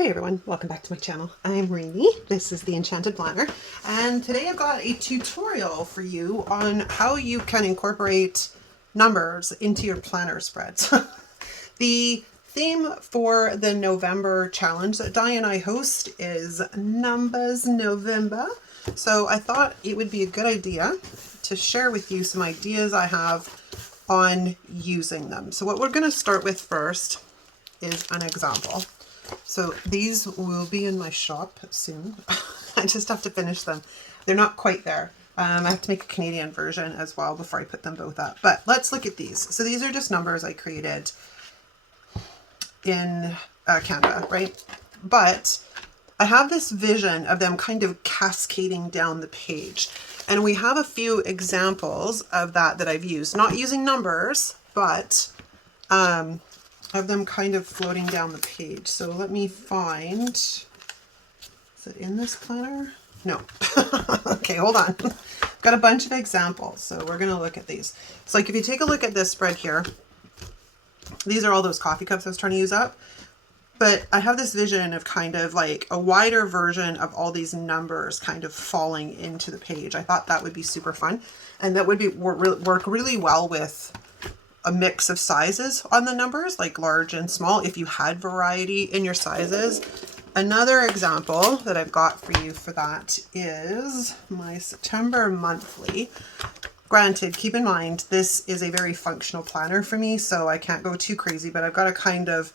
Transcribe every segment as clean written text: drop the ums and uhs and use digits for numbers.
Hey everyone, welcome back to my channel. I'm Rainy. This is the Enchanted Planner, and today I've got a tutorial for you on how you can incorporate numbers into your planner spreads. The theme for the November challenge that Di and I host is Numbers November. So I thought it would be a good idea to share with you some ideas I have on using them. So what we're going to start with first is an example. So these will be in my shop soon. I just have to finish them. They're not quite there. I have to make a Canadian version as well before I put them both up. But let's look at these. So these are just numbers I created in Canva, right? But I have this vision of them kind of cascading down the page. And we have a few examples of that I've used. Not using numbers, but of them kind of floating down the page. So let me find, is it in this planner? No. Okay, hold on. Got a bunch of examples. So we're going to look at these. So like if you take a look at this spread here, these are all those coffee cups I was trying to use up. But I have this vision of kind of like a wider version of all these numbers kind of falling into the page. I thought that would be super fun. And that would be work really well with a mix of sizes on the numbers, like large and small, if you had variety in your sizes. Another example that I've got for you for that is my September monthly. Granted, keep in mind, this is a very functional planner for me, so I can't go too crazy, but I've got a kind of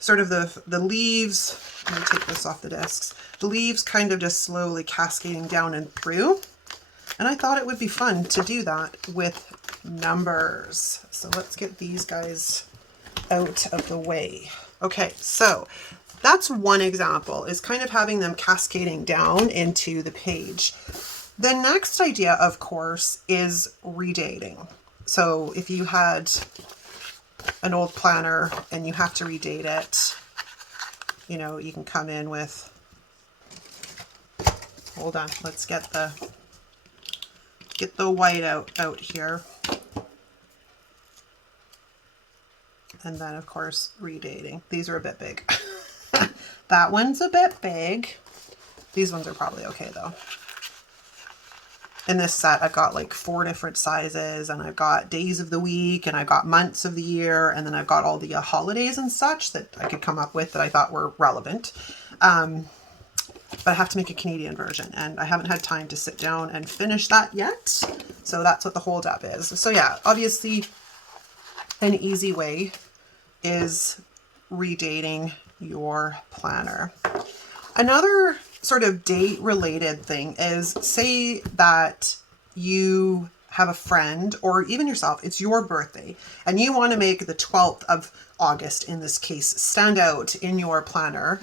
sort of the leaves, let me take this off the desks, the leaves kind of just slowly cascading down and through. And I thought it would be fun to do that with numbers. So let's get these guys out of the way. Okay, so that's one example, is kind of having them cascading down into the page. The next idea, of course, is redating. So if you had an old planner and you have to redate it, you know, you can come in with, hold on, let's get the white out here. And then of course, redating. These are a bit big. That one's a bit big. These ones are probably okay though. In this set, I've got like 4 different sizes, and I've got days of the week, and I've got months of the year, and then I've got all the holidays and such that I could come up with that I thought were relevant. But I have to make a Canadian version, and I haven't had time to sit down and finish that yet. So that's what the hold up is. So yeah, obviously an easy way is redating your planner. Another sort of date related thing is, say that you have a friend or even yourself, it's your birthday, and you want to make the 12th of August, in this case, stand out in your planner.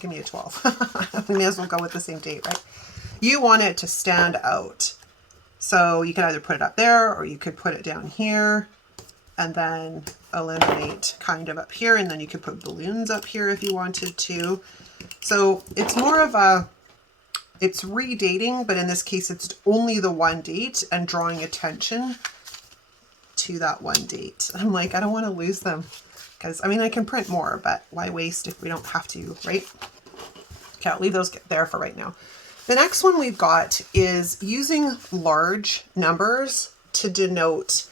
Give me a 12. We may as well go with the same date, right? You want it to stand out. So you can either put it up there, or you could put it down here and then eliminate kind of up here. And then you could put balloons up here if you wanted to. So it's more of it's redating, but in this case, it's only the one date and drawing attention to that one date. I'm like, I don't want to lose them. Because, I mean, I can print more, but why waste if we don't have to, right? Okay, I'll leave those there for right now. The next one we've got is using large numbers to denote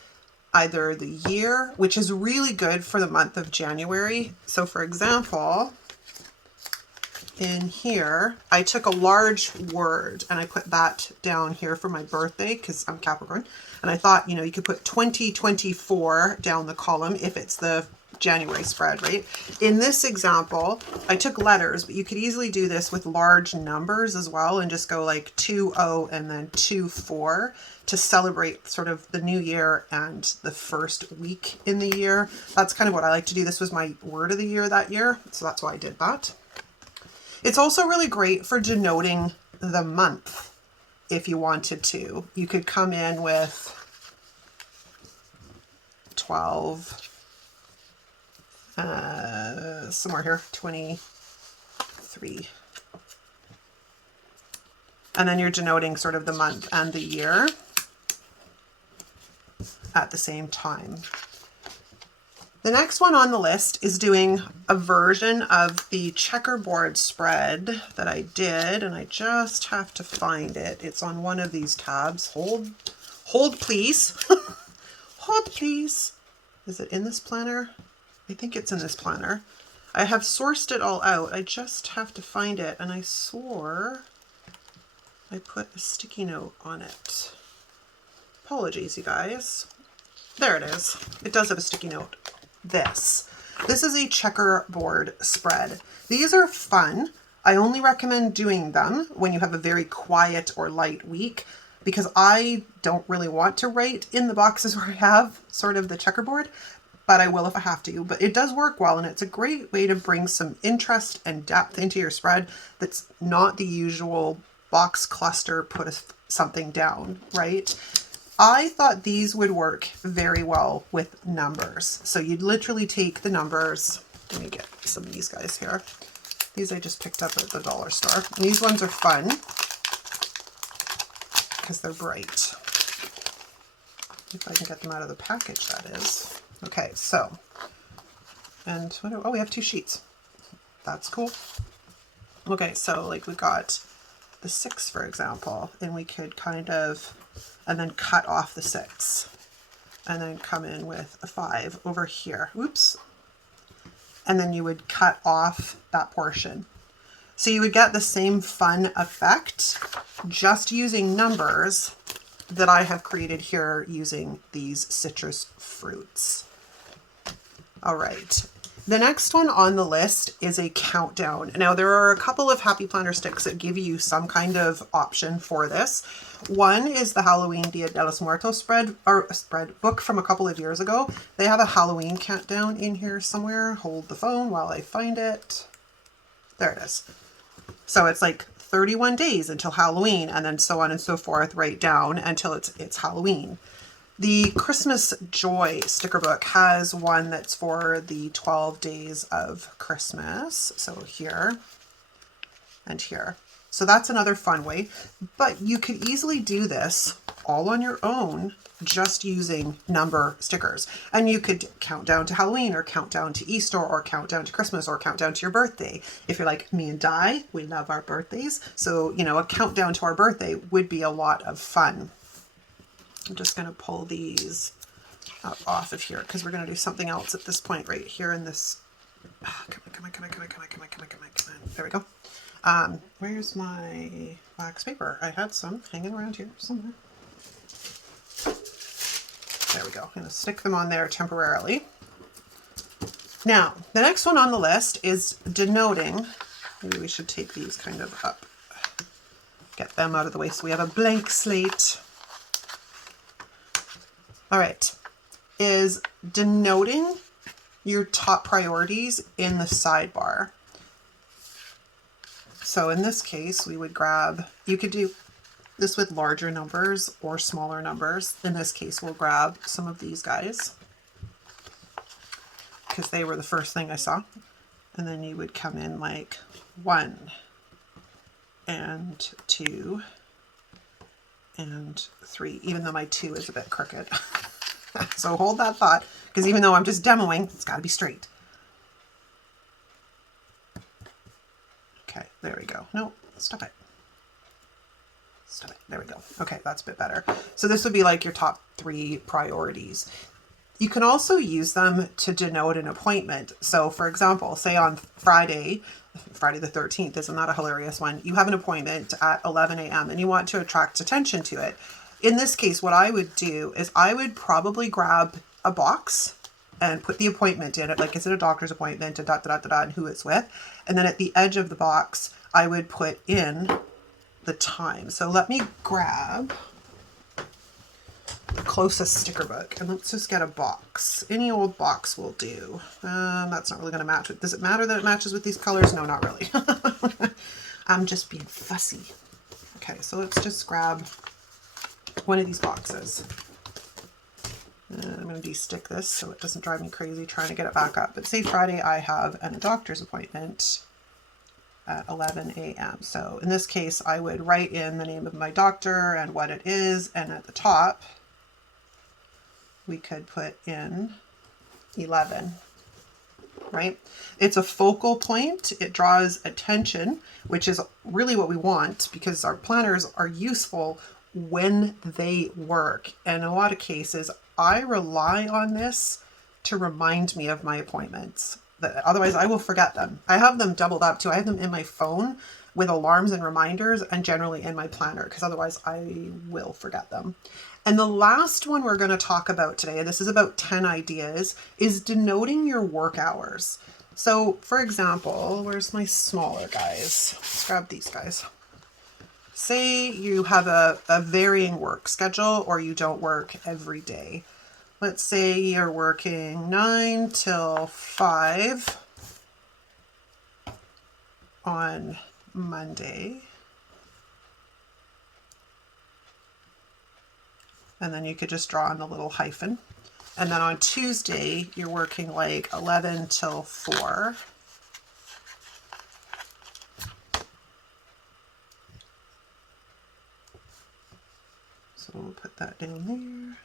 either the year, which is really good for the month of January. So for example, in here, I took a large word and I put that down here for my birthday because I'm Capricorn. And I thought, you know, you could put 2024 down the column if it's the January spread, right? In this example, I took letters, but you could easily do this with large numbers as well and just go like 20 and then 24 to celebrate sort of the new year and the first week in the year. That's kind of what I like to do. This was my word of the year that year, so that's why I did that. It's also really great for denoting the month if you wanted to. You could come in with 12, somewhere here, 23. And then you're denoting sort of the month and the year at the same time. The next one on the list is doing a version of the checkerboard spread that I did, and I just have to find it. It's on one of these tabs. Hold please. Hold please. Is it in this planner? I think it's in this planner. I have sourced it all out. I just have to find it, and I swore I put a sticky note on it. Apologies, you guys. There it is. It does have a sticky note. This is a checkerboard spread. These are fun. I only recommend doing them when you have a very quiet or light week, because I don't really want to write in the boxes where I have sort of the checkerboard, but I will if I have to. But it does work well, and it's a great way to bring some interest and depth into your spread that's not the usual box cluster, put something down, right? I thought these would work very well with numbers. So you'd literally take the numbers. Let me get some of these guys here. These I just picked up at the dollar store. And these ones are fun because they're bright. If I can get them out of the package, that is. Okay, so, and oh, we have 2 sheets. That's cool. Okay, so like we got the 6, for example, and we could kind of, and then cut off the 6 and then come in with a 5 over here. Oops. And then you would cut off that portion. So you would get the same fun effect just using numbers that I have created here using these citrus fruits. All right. The next one on the list is a countdown. Now, there are a couple of Happy Planner sticks that give you some kind of option for this. One is the Halloween Dia de los Muertos spread book from a couple of years ago. They have a Halloween countdown in here somewhere. Hold the phone while I find it. There it is. So it's like 31 days until Halloween, and then so on and so forth, right down until it's Halloween. The Christmas Joy sticker book has one that's for the 12 days of Christmas. So here and here. So that's another fun way, but you could easily do this all on your own, just using number stickers. And you could count down to Halloween, or count down to Easter, or count down to Christmas, or count down to your birthday. If you're like me and Di, we love our birthdays. So, you know, a countdown to our birthday would be a lot of fun. I'm just going to pull these off of here because we're going to do something else at this point right here in this. Come on. There we go. Where's my wax paper? I had some hanging around here somewhere. There we go. I'm going to stick them on there temporarily. Now, the next one on the list is denoting. Maybe we should take these kind of up. Get them out of the way so we have a blank slate. All right, is denoting your top priorities in the sidebar. So in this case, we would grab, you could do this with larger numbers or smaller numbers. In this case, we'll grab some of these guys because they were the first thing I saw. And then you would come in like 1 and 2 and 3, even though my 2 is a bit crooked. So hold that thought, because even though I'm just demoing, it's got to be straight. Okay, there we go. No, stop it. Stop it. There we go. Okay, that's a bit better. So this would be like your top 3 priorities. You can also use them to denote an appointment. So for example, say on Friday the 13th, isn't that a hilarious one? You have an appointment at 11 a.m. and you want to attract attention to it. In this case, what I would do is I would probably grab a box and put the appointment in it, like is it a doctor's appointment, and who it's with. And then at the edge of the box, I would put in the time. So let me grab the closest sticker book and let's just get a box. Any old box will do. That's not really going to match with, does it matter that it matches with these colors? No, not really. I'm just being fussy. Okay, so let's just grab one of these boxes. And I'm going to de-stick this so it doesn't drive me crazy trying to get it back up. But say Friday I have a doctor's appointment at 11 a.m. So in this case, I would write in the name of my doctor and what it is. And at the top, we could put in 11, right? It's a focal point. It draws attention, which is really what we want because our planners are useful when they work. And in a lot of cases, I rely on this to remind me of my appointments. Otherwise, I will forget them. I have them doubled up too. I have them in my phone with alarms and reminders and generally in my planner because otherwise I will forget them. And the last one we're going to talk about today, and this is about 10 ideas, is denoting your work hours. So for example, where's my smaller guys? Let's grab these guys. Say you have a varying work schedule or you don't work every day. Let's say you're working 9 till 5 on Monday. And then you could just draw on the little hyphen. And then on Tuesday, you're working like 11 till 4. So we'll put that down there.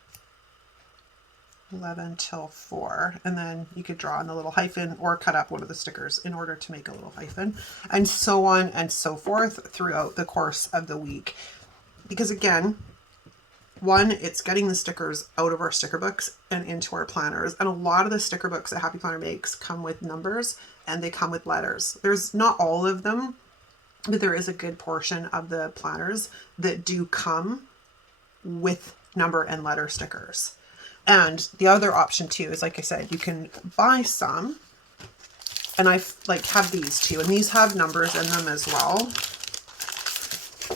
11 till 4. And then you could draw on the little hyphen or cut up one of the stickers in order to make a little hyphen. And so on and so forth throughout the course of the week. Because again, one, it's getting the stickers out of our sticker books and into our planners. And a lot of the sticker books that Happy Planner makes come with numbers and they come with letters. There's not all of them, but there is a good portion of the planners that do come with number and letter stickers. And the other option too is, like I said, you can buy some, and I have these too, and these have numbers in them as well,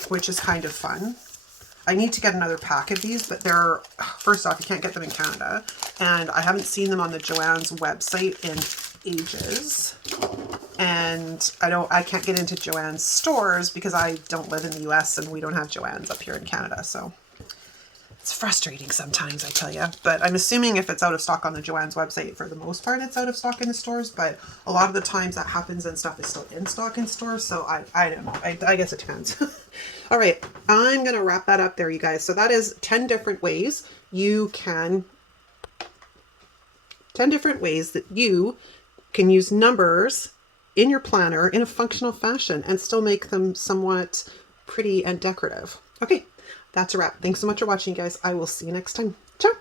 which is kind of fun. I need to get another pack of these, but they're, first off, you can't get them in Canada, and I haven't seen them on the Joanne's website in ages. And I can't get into Joanne's stores because I don't live in the US and we don't have Joanne's up here in Canada. So it's frustrating sometimes, I tell you. But I'm assuming if it's out of stock on the Joanne's website, for the most part, it's out of stock in the stores. But a lot of the times that happens and stuff is still in stock in stores. So I don't know. I guess it depends. All right, I'm going to wrap that up there, you guys. So that is 10 different ways you can, 10 different ways that you can use numbers in your planner in a functional fashion and still make them somewhat pretty and decorative. Okay, that's a wrap. Thanks so much for watching, guys. I will see you next time. Ciao.